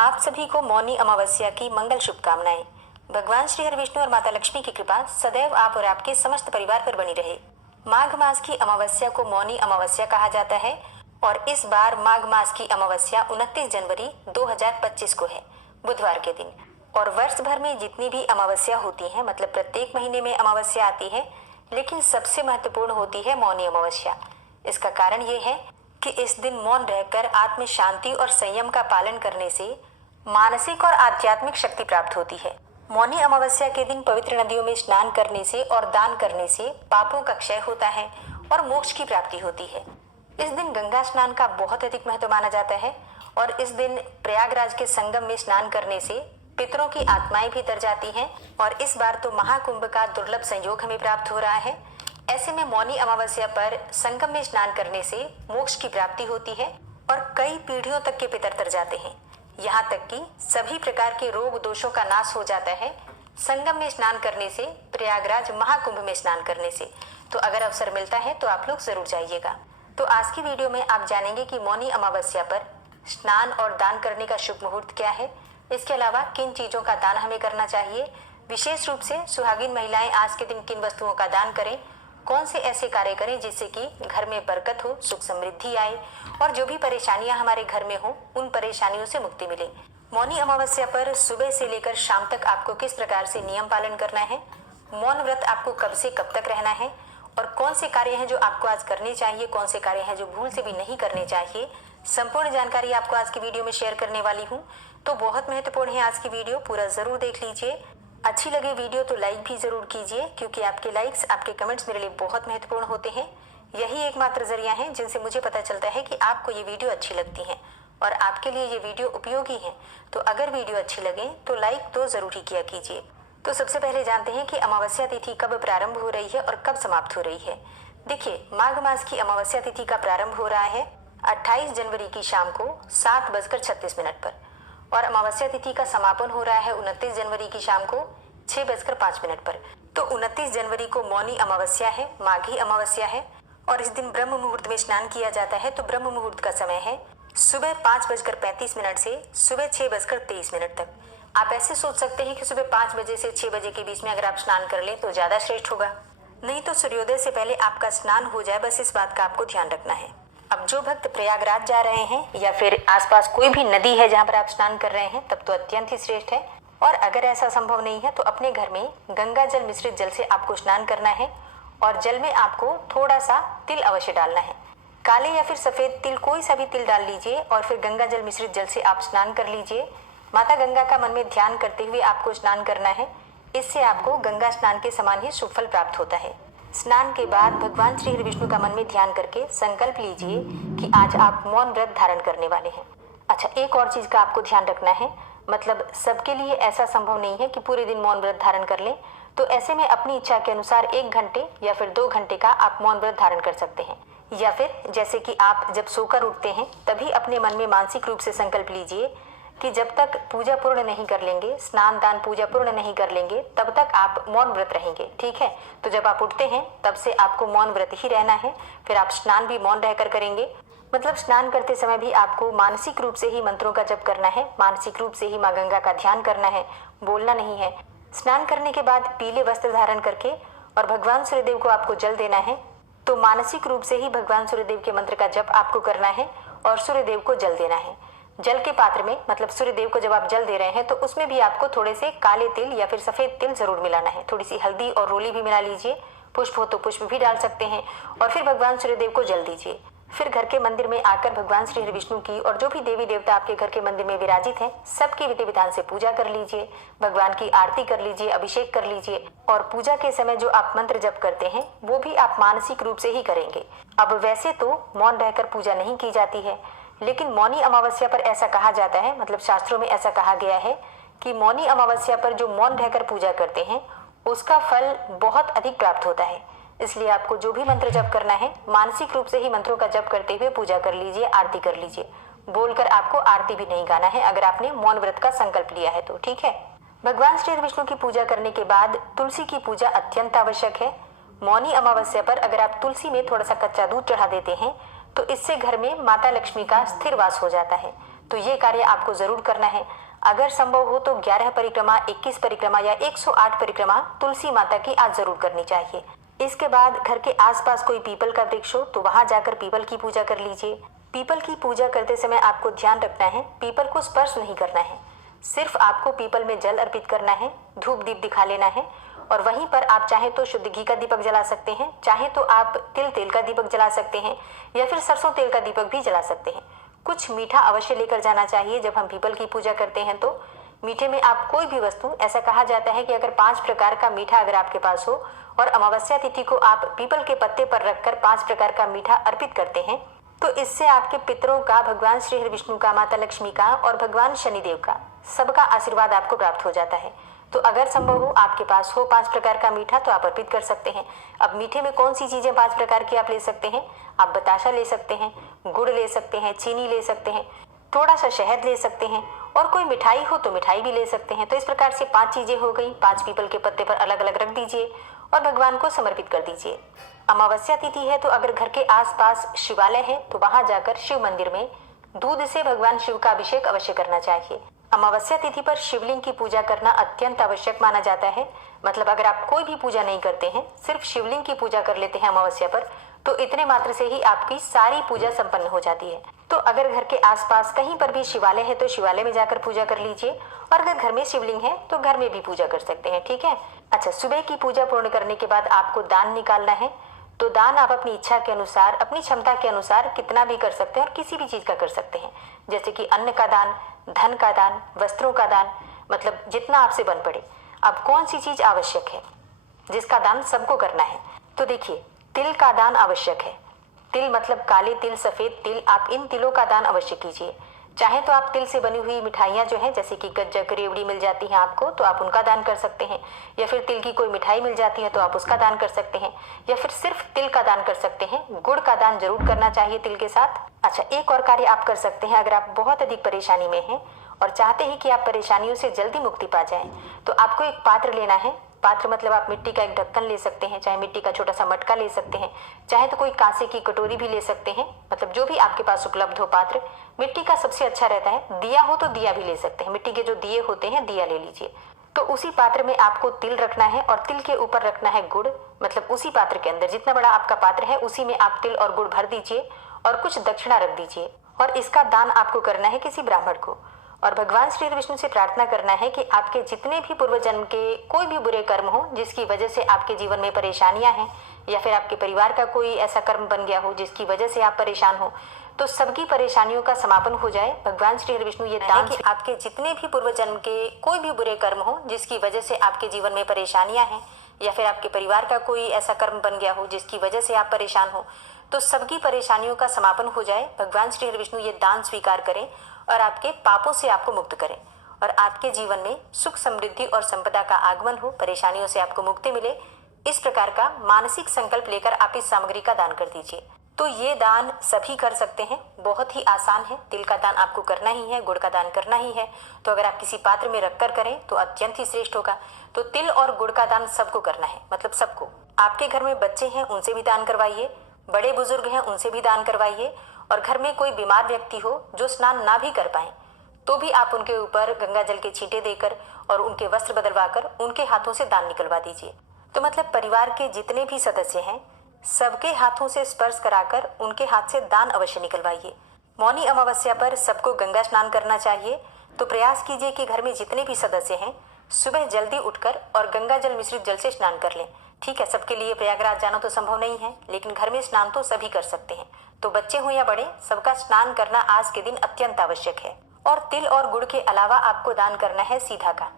आप सभी को मौनी अमावस्या की मंगल शुभकामनाएं। भगवान श्री हरि विष्णु और माता लक्ष्मी की कृपा सदैव आप और आपके समस्त परिवार पर बनी रहे। माघ मास की अमावस्या को मौनी अमावस्या कहा जाता है और इस बार माघ मास की अमावस्या 29 जनवरी 2025 को है, बुधवार के दिन। और वर्ष भर में जितनी भी अमावस्या होती हैं, मतलब प्रत्येक महीने में अमावस्या आती है, लेकिन सबसे महत्वपूर्ण होती है मौनी अमावस्या। इसका कारण ये है कि इस दिन मौन रहकर आत्म शांति और संयम का पालन करने से मानसिक और आध्यात्मिक शक्ति प्राप्त होती है। मौनी अमावस्या के दिन पवित्र नदियों में स्नान करने से और दान करने से पापों का क्षय होता है और मोक्ष की प्राप्ति होती है। इस दिन गंगा स्नान का बहुत अधिक महत्व माना जाता है और इस दिन प्रयागराज के संगम में स्नान करने से पितरों की आत्माएं भी तर जाती हैं और इस बार तो महाकुंभ का दुर्लभ संयोग हमें प्राप्त हो रहा है। ऐसे में मौनी अमावस्या पर संगम में स्नान करने से मोक्ष की प्राप्ति होती है और कई पीढ़ियों तक के पितर तर जाते हैं। यहाँ तक कि सभी प्रकार के रोग दोषों का नाश हो जाता है संगम में स्नान करने से, प्रयागराज महाकुंभ में स्नान करने से। तो अगर अवसर मिलता है तो आप लोग जरूर जाइएगा। तो आज की वीडियो में आप जानेंगे कि मौनी अमावस्या पर स्नान और दान करने का शुभ मुहूर्त क्या है, इसके अलावा किन चीजों का दान हमें करना चाहिए, विशेष रूप से सुहागिन महिलाएं आज के दिन किन वस्तुओं का दान करें, कौन से ऐसे कार्य करें जिससे कि घर में बरकत हो, सुख समृद्धि आए और जो भी परेशानियां हमारे घर में हो उन परेशानियों से मुक्ति मिले। मौनी अमावस्या पर सुबह से लेकर शाम तक आपको किस प्रकार से नियम पालन करना है, मौन व्रत आपको कब से कब तक रहना है और कौन से कार्य हैं जो आपको आज करने चाहिए, कौन से कार्य हैं जो भूल से भी नहीं करने चाहिए, संपूर्ण जानकारी आपको आज की वीडियो में शेयर करने वाली हूँ। तो बहुत महत्वपूर्ण है आज की वीडियो, पूरा जरूर देख लीजिए। अच्छी लगे वीडियो तो लाइक भी जरूर कीजिए, क्योंकि आपके लाइक्स, आपके कमेंट्स मेरे लिए बहुत महत्वपूर्ण होते हैं। यही एकमात्र जरिया है जिनसे मुझे पता चलता है कि आपको ये वीडियो अच्छी लगती है और आपके लिए ये वीडियो उपयोगी है। तो अगर वीडियो अच्छी लगे तो लाइक तो जरूर ही किया कीजिए। तो सबसे पहले जानते हैं कि अमावस्या तिथि कब प्रारंभ हो रही है और कब समाप्त हो रही है। देखिए, माघ मास की अमावस्या तिथि का प्रारंभ हो रहा है 28 जनवरी की शाम को 7:36 पर और अमावस्या तिथि का समापन हो रहा है 29 जनवरी की शाम को 6:05 पर। तो 29 जनवरी को मौनी अमावस्या है, माघी अमावस्या है और इस दिन ब्रह्म मुहूर्त में स्नान किया जाता है। तो ब्रह्म मुहूर्त का समय है सुबह 5:35 से सुबह 6:23 तक। आप ऐसे सोच सकते हैं कि सुबह 5 बजे से 6 बजे के बीच में अगर आप स्नान कर लें तो ज्यादा श्रेष्ठ होगा, नहीं तो सूर्योदय से पहले आपका स्नान हो जाए, बस इस बात का आपको ध्यान रखना है। अब जो भक्त प्रयागराज जा रहे हैं या फिर आसपास कोई भी नदी है जहाँ पर आप स्नान कर रहे हैं, तब तो अत्यंत ही श्रेष्ठ है। और अगर ऐसा संभव नहीं है तो अपने घर में गंगा जल मिश्रित जल से आपको स्नान करना है और जल में आपको थोड़ा सा तिल अवश्य डालना है। काले या फिर सफेद तिल, कोई सा भी तिल डाल लीजिए और फिर गंगा जल मिश्रित जल से आप स्नान कर लीजिए। माता गंगा का मन में ध्यान करते हुए आपको स्नान करना है। इससे आपको गंगा स्नान के समान ही शुभ फल प्राप्त होता है। स्नान के बाद भगवान श्री हरि विष्णु का मन में ध्यान करके संकल्प लीजिए कि आज आप मौन व्रत धारण करने वाले हैं। अच्छा, एक और चीज का आपको ध्यान रखना है, मतलब सबके लिए ऐसा संभव नहीं है कि पूरे दिन मौन व्रत धारण कर लें। तो ऐसे में अपनी इच्छा के अनुसार 1 घंटे या फिर 2 घंटे का आप मौन व्रत धारण कर सकते हैं। या फिर जैसे कि आप जब सोकर उठते हैं तभी अपने मन में मानसिक रूप से संकल्प लीजिए कि जब तक पूजा पूर्ण नहीं कर लेंगे, स्नान दान पूजा पूर्ण नहीं कर लेंगे, तब तक आप मौन व्रत रहेंगे। ठीक है, तो जब आप उठते हैं तब से आपको मौन व्रत ही रहना है। फिर आप स्नान भी मौन रहकर करेंगे, मतलब स्नान करते समय भी आपको मानसिक रूप से ही मंत्रों का जप करना है, मानसिक रूप से ही माँ गंगा का ध्यान करना है, बोलना नहीं है। स्नान करने के बाद पीले वस्त्र धारण करके और भगवान सूर्यदेव को आपको जल देना है। तो मानसिक रूप से ही भगवान सूर्यदेव के मंत्र का जप आपको करना है और सूर्यदेव को जल देना है। जल के पात्र में, मतलब सूर्यदेव को जब आप जल दे रहे हैं तो उसमें भी आपको थोड़े से काले तिल या फिर सफेद तिल जरूर मिलाना है। थोड़ी सी हल्दी और रोली भी मिला लीजिए, पुष्प हो तो पुष्प भी डाल सकते हैं और फिर भगवान सूर्यदेव को जल दीजिए। फिर घर के मंदिर में आकर भगवान श्री हरि विष्णु की और जो भी देवी देवता आपके घर के मंदिर में विराजित हैं, सबकी विधि विधान से पूजा कर लीजिए, भगवान की आरती कर लीजिए, अभिषेक कर लीजिए और पूजा के समय जो आप मंत्र जप करते हैं वो भी आप मानसिक रूप से ही करेंगे। अब वैसे तो मौन रहकर पूजा नहीं की जाती है, लेकिन मौनी अमावस्या पर ऐसा कहा जाता है, मतलब शास्त्रों में ऐसा कहा गया है कि मौनी अमावस्या पर जो मौन रहकर पूजा करते हैं उसका फल बहुत अधिक प्राप्त होता है। इसलिए आपको जो भी मंत्र जप करना है, मानसिक रूप से ही मंत्रों का जप करते हुए पूजा कर लीजिए, आरती कर लीजिए। बोलकर आपको आरती भी नहीं गाना है अगर आपने मौन व्रत का संकल्प लिया है तो। ठीक है, भगवान श्री विष्णु की पूजा करने के बाद तुलसी की पूजा अत्यंत आवश्यक है। मौनी अमावस्या पर अगर आप तुलसी में थोड़ा सा कच्चा दूध चढ़ा देते हैं तो इससे घर में माता लक्ष्मी का स्थिर वास हो जाता है। तो ये कार्य आपको जरूर करना है। अगर संभव हो तो 11 परिक्रमा, 21 परिक्रमा या 108 परिक्रमा तुलसी माता की आज जरूर करनी चाहिए। इसके बाद घर के आसपास कोई पीपल का वृक्ष हो तो वहां जाकर पीपल की पूजा कर लीजिए। पीपल की पूजा करते समय आपको ध्यान रखना है, पीपल को स्पर्श नहीं करना है। सिर्फ आपको पीपल में जल अर्पित करना है, धूप दीप दिखा लेना है और वहीं पर आप चाहे तो शुद्ध घी का दीपक जला सकते हैं, चाहे तो आप तिल तेल का दीपक जला सकते हैं या फिर सरसों तेल का दीपक भी जला सकते हैं। कुछ मीठा अवश्य लेकर जाना चाहिए जब हम पीपल की पूजा करते हैं। तो मीठे में आप कोई भी वस्तु, ऐसा कहा जाता है कि अगर 5 प्रकार का मीठा अगर आपके पास हो और अमावस्या तिथि को आप पीपल के पत्ते पर रखकर 5 प्रकार का मीठा अर्पित करते हैं तो इससे आपके पितरों का, भगवान श्री हरि विष्णु का, माता लक्ष्मी का और भगवान शनिदेव का सबका आशीर्वाद आपको प्राप्त हो जाता है। तो अगर संभव हो, आपके पास हो 5 प्रकार का मीठा तो आप अर्पित कर सकते हैं। अब मीठे में कौन सी चीजें 5 प्रकार की आप ले सकते हैं? आप बताशा ले सकते हैं, गुड़ ले सकते हैं, चीनी ले सकते हैं, थोड़ा सा शहद ले सकते हैं और कोई मिठाई हो तो मिठाई भी ले सकते हैं। तो इस प्रकार से 5 चीजें हो गई। 5 पीपल के पत्ते पर अलग अलग रख दीजिए और भगवान को समर्पित कर दीजिए। अमावस्या तिथि है तो अगर घर के आसपास शिवालय है तो वहां जाकर शिव मंदिर में दूध से भगवान शिव का अभिषेक अवश्य करना चाहिए। अमावस्या तिथि पर शिवलिंग की पूजा करना अत्यंत आवश्यक माना जाता है। मतलब अगर आप कोई भी पूजा नहीं करते हैं, सिर्फ शिवलिंग की पूजा कर लेते हैं अमावस्या पर, तो इतने मात्र से ही आपकी सारी पूजा संपन्न हो जाती है। तो अगर घर के आसपास कहीं पर भी शिवालय है तो शिवालय में जाकर पूजा कर लीजिए और अगर घर में शिवलिंग है तो घर में भी पूजा कर सकते हैं। ठीक है। अच्छा, सुबह की पूजा पूर्ण करने के बाद आपको दान निकालना है। तो दान आप अपनी इच्छा के अनुसार, अपनी क्षमता के अनुसार कितना भी कर सकते हैं और किसी भी चीज का कर सकते हैं, जैसे कि अन्न का दान, धन का दान, वस्त्रों का दान, मतलब जितना आपसे बन पड़े। अब कौन सी चीज आवश्यक है जिसका दान सबको करना है? तो देखिए, तिल का दान आवश्यक है। तिल मतलब काले तिल, सफेद तिल, आप इन तिलों का दान अवश्य कीजिए। चाहे तो आप तिल से बनी हुई मिठाइयाँ जो हैं, जैसे कि गज्जक, रेवड़ी मिल जाती हैं आपको तो आप उनका दान कर सकते हैं, या फिर तिल की कोई मिठाई मिल जाती है तो आप उसका दान कर सकते हैं, या फिर सिर्फ तिल का दान कर सकते हैं। गुड़ का दान जरूर करना चाहिए तिल के साथ। अच्छा, एक और कार्य आप कर सकते हैं। अगर आप बहुत अधिक परेशानी में हैं और चाहते हैं कि आप परेशानियों से जल्दी मुक्ति पा जाएं, तो आपको एक पात्र लेना है। पात्र मतलब आप मिट्टी का एक ढक्कन ले सकते हैं, चाहे मिट्टी का छोटा सा मटका ले सकते हैं, चाहे तो कोई कांसे की कटोरी भी ले सकते हैं, मतलब जो भी आपके पास उपलब्ध हो पात्र। मिट्टी का सबसे अच्छा रहता है। दिया हो तो दिया भी ले सकते हैं, मिट्टी के जो दिए होते हैं दिया ले लीजिए। तो उसी पात्र में आपको तिल रखना है और तिल के ऊपर रखना है गुड़। मतलब उसी पात्र के अंदर, जितना बड़ा आपका पात्र है उसी में आप तिल और गुड़ भर दीजिए और कुछ दक्षिणा रख दीजिए और इसका दान आपको करना है किसी ब्राह्मण को। और भगवान श्री विष्णु से प्रार्थना करना है कि आपके जितने भी पूर्व जन्म के कोई भी बुरे कर्म हो जिसकी वजह से आपके जीवन में परेशानियां हैं, या फिर आपके परिवार का कोई ऐसा कर्म बन गया हो जिसकी वजह से आप परेशान हो, तो सबकी परेशानियों का समापन हो जाए। भगवान श्री विष्णु ये दान कि आपके जितने भी पूर्व जन्म के कोई भी बुरे कर्म हो जिसकी वजह से आपके जीवन में परेशानियां हैं, या फिर आपके परिवार का कोई ऐसा कर्म बन गया हो जिसकी वजह से आप परेशान हो, तो सबकी परेशानियों का समापन हो जाए। भगवान श्री विष्णु ये दान स्वीकार करें और आपके पापों से आपको मुक्त करें और आपके जीवन में सुख, समृद्धि और संपदा का आगमन हो, परेशानियों से आपको मुक्ति मिले। इस प्रकार का मानसिक संकल्प लेकर आप इस सामग्री का दान कर दीजिए। तो ये दान सभी कर सकते हैं, बहुत ही आसान है। तिल का दान आपको करना ही है, गुड़ का दान करना ही है। तो अगर आप किसी पात्र में रखकर करें तो अत्यंत ही श्रेष्ठ होगा। तो तिल और गुड़ का दान सबको करना है, मतलब सबको। आपके घर में बच्चे हैं उनसे भी दान करवाइए, बड़े बुजुर्ग हैं उनसे भी दान करवाइए, और घर में कोई बीमार व्यक्ति हो जो स्नान ना भी कर पाए तो भी आप उनके ऊपर गंगा जल के छींटे देकर और उनके वस्त्र बदलवाकर उनके हाथों से दान निकलवा दीजिए। तो मतलब परिवार के जितने भी सदस्य हैं सबके हाथों से स्पर्श कराकर उनके हाथ से दान अवश्य निकलवाइए। मौनी अमावस्या पर सबको गंगा स्नान करना चाहिए। तो प्रयास कीजिए कि घर में जितने भी सदस्य हैं सुबह जल्दी उठकर और गंगा जल मिश्रित जल से स्नान कर लें। ठीक है, सबके लिए प्रयागराज जाना तो संभव नहीं है, लेकिन घर में स्नान तो सभी कर सकते हैं। तो बच्चे हो या बड़े, सबका स्नान करना आज के दिन अत्यंत आवश्यक है। और तिल और गुड़ के अलावा आपको दान करना है सीधा का।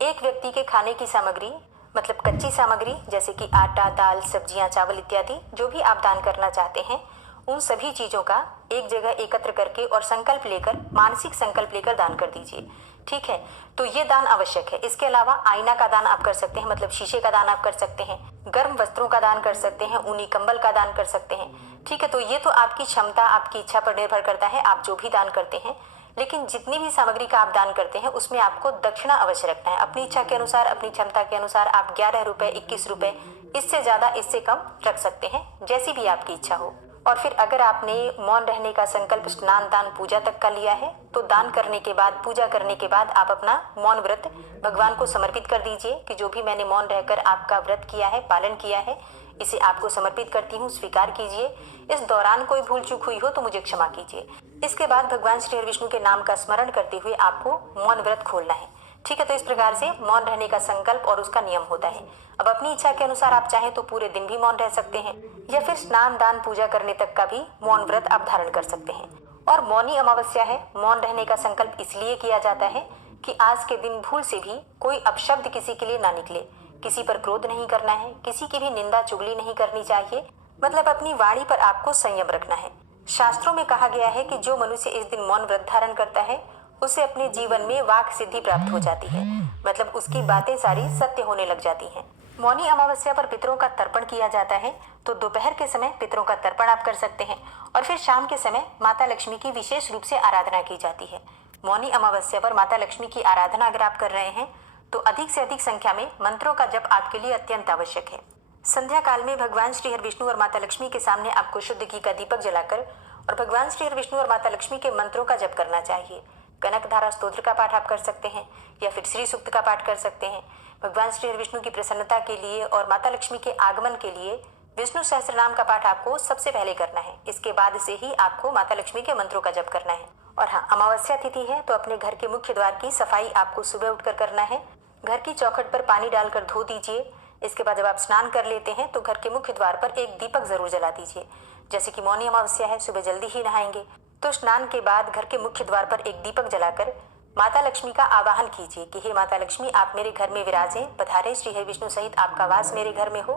एक व्यक्ति के खाने की सामग्री, मतलब कच्ची सामग्री जैसे कि आटा, दाल, सब्जियां, चावल इत्यादि जो भी आप दान करना चाहते हैं, उन सभी चीजों का एक जगह एकत्र करके और संकल्प लेकर, मानसिक संकल्प लेकर दान कर दीजिए। ठीक है, तो ये दान आवश्यक है। इसके अलावा आईना का दान आप कर सकते हैं, मतलब शीशे का दान आप कर सकते हैं, गर्म वस्त्रों का दान कर सकते हैं, ऊनी कंबल का दान कर सकते हैं। ठीक है, तो ये तो आपकी क्षमता, आपकी इच्छा पर निर्भर करता है, आप जो भी दान करते हैं। लेकिन जितनी भी सामग्री का आप दान करते हैं उसमें आपको दक्षिणा अवश्य रखना है। अपनी इच्छा के अनुसार, अपनी क्षमता के अनुसार आप 11 रुपए, 21 रुपए, इससे ज्यादा, इससे कम रख सकते हैं, जैसी भी आपकी इच्छा हो। और फिर अगर आपने मौन रहने का संकल्प स्नान दान पूजा तक का लिया है तो दान करने के बाद, पूजा करने के बाद आप अपना मौन व्रत भगवान को समर्पित कर दीजिए कि जो भी मैंने मौन रहकर आपका व्रत किया है, पालन किया है, इसे आपको समर्पित करती हूँ, स्वीकार कीजिए। इस दौरान कोई भूल चूक हुई हो तो मुझे क्षमा कीजिए। इसके बाद भगवान श्री हरिविष्णु के नाम का स्मरण करते हुए आपको मौन व्रत खोलना है। ठीक है, तो इस प्रकार से मौन रहने का संकल्प और उसका नियम होता है। अब अपनी इच्छा के अनुसार आप चाहें तो पूरे दिन भी मौन रह सकते हैं या फिर स्नान दान पूजा करने तक का भी मौन व्रत आप धारण कर सकते हैं। और मौनी अमावस्या है, मौन रहने का संकल्प इसलिए किया जाता है कि आज के दिन भूल से भी कोई अपशब्द किसी के लिए ना निकले, किसी पर क्रोध नहीं करना है, किसी की भी निंदा चुगली नहीं करनी चाहिए, मतलब अपनी वाणी पर आपको संयम रखना है। शास्त्रों में कहा गया है कि जो मनुष्य इस दिन मौन व्रत धारण करता है उसे अपने जीवन में वाक सिद्धि प्राप्त हो जाती है, मतलब उसकी बातें सारी सत्य होने लग जाती हैं। मौनी अमावस्या पर पितरों का तर्पण किया जाता है, तो दोपहर के समय पितरों का तर्पण आप कर सकते हैं और फिर शाम के समय माता लक्ष्मी की विशेष रूप से आराधना की जाती है। मौनी अमावस्या पर माता लक्ष्मी की आराधना अगर आप कर रहे हैं तो अधिक से अधिक संख्या में मंत्रों का जप आपके लिए अत्यंत आवश्यक है। संध्या काल में भगवान श्री हरिविष्णु और माता लक्ष्मी के सामने आपको शुद्ध घी का दीपक जलाकर और भगवान श्री हरिविष्णु और माता लक्ष्मी के मंत्रों का जप करना चाहिए। कनकधारा स्तोत्र का पाठ आप कर सकते हैं या फिर श्री सूक्त का पाठ कर सकते हैं। भगवान श्री हरिविष्णु की प्रसन्नता के लिए और माता लक्ष्मी के आगमन के लिए विष्णु सहस्त्रनाम का पाठ आपको सबसे पहले करना है। इसके बाद से ही आपको माता लक्ष्मी के मंत्रों का जप करना है। और हाँ, अमावस्या तिथि है तो अपने घर के मुख्य द्वार की सफाई आपको सुबह उठकर करना है। घर की चौखट पर पानी डालकर धो दीजिए। इसके बाद जब आप स्नान कर लेते हैं तो घर के मुख्य द्वार पर एक दीपक जरूर जला दीजिए। जैसे कि मौनी अमावस्या है, सुबह जल्दी ही नहाएंगे तो स्नान के बाद घर के मुख्य द्वार पर एक दीपक जलाकर माता लक्ष्मी का आवाहन कीजिए कि हे माता लक्ष्मी, आप मेरे घर में विराजें, पधारे, श्री हरिविष्णु सहित आपका वास मेरे घर में हो।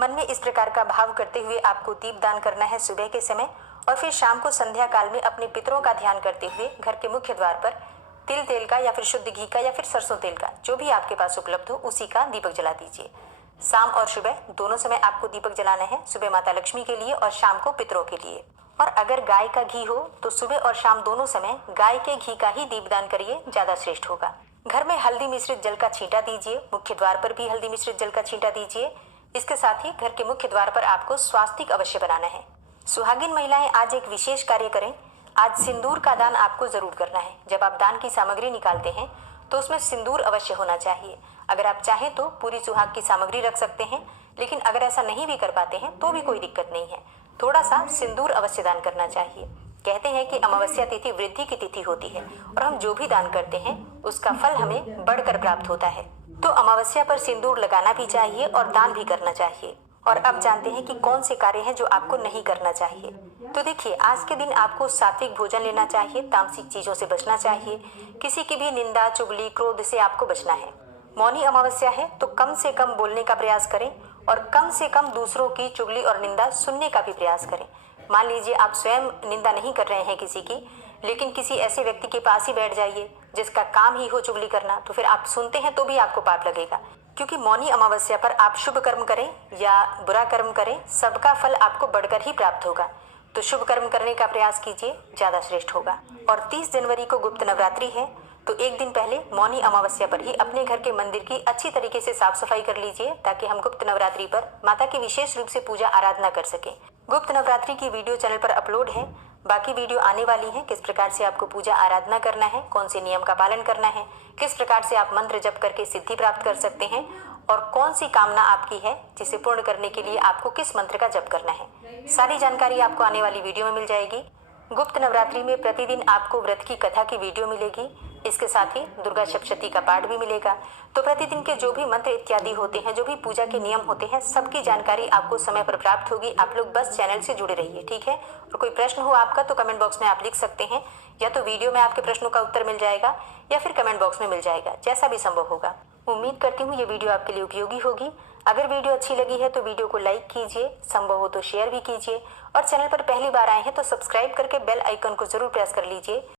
मन में इस प्रकार का भाव करते हुए आपको दीप दान करना है सुबह के समय और फिर शाम को संध्या काल में अपने पितरों का ध्यान करते हुए घर के मुख्य द्वार पर तिल तेल का या फिर शुद्ध घी का या फिर सरसों तेल का, जो भी आपके पास उपलब्ध हो, उसी का दीपक जला दीजिए। शाम और सुबह दोनों समय आपको दीपक जलाना है, सुबह माता लक्ष्मी के लिए और शाम को पितरों के लिए। और अगर गाय का घी हो तो सुबह और शाम दोनों समय गाय के घी का ही दीपदान करिए, ज्यादा श्रेष्ठ होगा। घर में हल्दी मिश्रित जल का छींटा दीजिए, मुख्य द्वार पर भी हल्दी मिश्रित जल का छींटा दीजिए। इसके साथ ही घर के मुख्य द्वार पर आपको स्वास्तिक अवश्य बनाना है। सुहागिन महिलाएं आज एक विशेष कार्य करें, आज सिंदूर का दान आपको जरूर करना है। जब आप दान की सामग्री निकालते हैं तो उसमें सिंदूर अवश्य होना चाहिए। अगर आप चाहें तो पूरी सुहाग की सामग्री रख सकते हैं, लेकिन अगर ऐसा नहीं भी कर पाते हैं तो भी कोई दिक्कत नहीं है, थोड़ा सा सिंदूर अवश्य दान करना चाहिए। कहते हैं कि अमावस्या तिथि वृद्धि की तिथि होती है और हम जो भी दान करते हैं उसका फल हमें बढ़कर प्राप्त होता है। तो अमावस्या पर सिंदूर लगाना भी चाहिए और दान भी करना चाहिए। और अब जानते हैं कि कौन से कार्य हैं जो आपको नहीं करना चाहिए। तो देखिए, आज के दिन आपको सात्विक भोजन लेना चाहिए, तामसिक चीजों से बचना चाहिए, किसी की भी निंदा चुगली क्रोध से आपको बचना है। मौनी अमावस्या है तो कम से कम बोलने का प्रयास करें और कम से कम दूसरों की चुगली और निंदा सुनने का भी प्रयास करें। मान लीजिए आप स्वयं निंदा नहीं कर रहे हैं किसी की, लेकिन किसी ऐसे व्यक्ति के पास ही बैठ जाइए जिसका काम ही हो चुगली करना, तो फिर आप सुनते हैं तो भी आपको पाप लगेगा। क्योंकि मौनी अमावस्या पर आप शुभ कर्म करें या बुरा कर्म करें, सबका फल आपको बढ़कर ही प्राप्त होगा। तो शुभ कर्म करने का प्रयास कीजिए, ज्यादा श्रेष्ठ होगा। और 30 जनवरी को गुप्त नवरात्रि है तो एक दिन पहले मौनी अमावस्या पर ही अपने घर के मंदिर की अच्छी तरीके से साफ सफाई कर लीजिए, ताकि हम गुप्त नवरात्रि पर माता की विशेष रूप से पूजा आराधना कर सकें। गुप्त नवरात्रि की वीडियो चैनल पर अपलोड है, बाकी वीडियो आने वाली है। किस प्रकार से आपको पूजा आराधना करना है, कौन से नियम का पालन करना है, किस प्रकार से आप मंत्र जप करके सिद्धि प्राप्त कर सकते हैं और कौन सी कामना आपकी है जिसे पूर्ण करने के लिए आपको किस मंत्र का जप करना है, सारी जानकारी आपको आने वाली वीडियो में मिल जाएगी। गुप्त नवरात्रि में प्रतिदिन आपको व्रत की कथा की वीडियो मिलेगी, इसके साथ ही दुर्गा सप्तशती का पाठ भी मिलेगा। तो प्रतिदिन के जो भी मंत्र इत्यादि होते हैं, जो भी पूजा के नियम होते हैं, सबकी जानकारी आपको समय पर प्राप्त होगी। आप लोग बस चैनल से जुड़े रहिए, ठीक है। और कोई प्रश्न हो आपका तो कमेंट बॉक्स में आप लिख सकते हैं, या तो वीडियो में आपके प्रश्नों का उत्तर मिल जाएगा या फिर कमेंट बॉक्स में मिल जाएगा, जैसा भी संभव होगा। उम्मीद करती हूँ ये वीडियो आपके लिए उपयोगी होगी। अगर वीडियो अच्छी लगी है तो वीडियो को लाइक कीजिए, संभव हो तो शेयर भी कीजिए और चैनल पर पहली बार आए हैं तो सब्सक्राइब करके बेल आइकन को जरूर प्रेस कर लीजिए,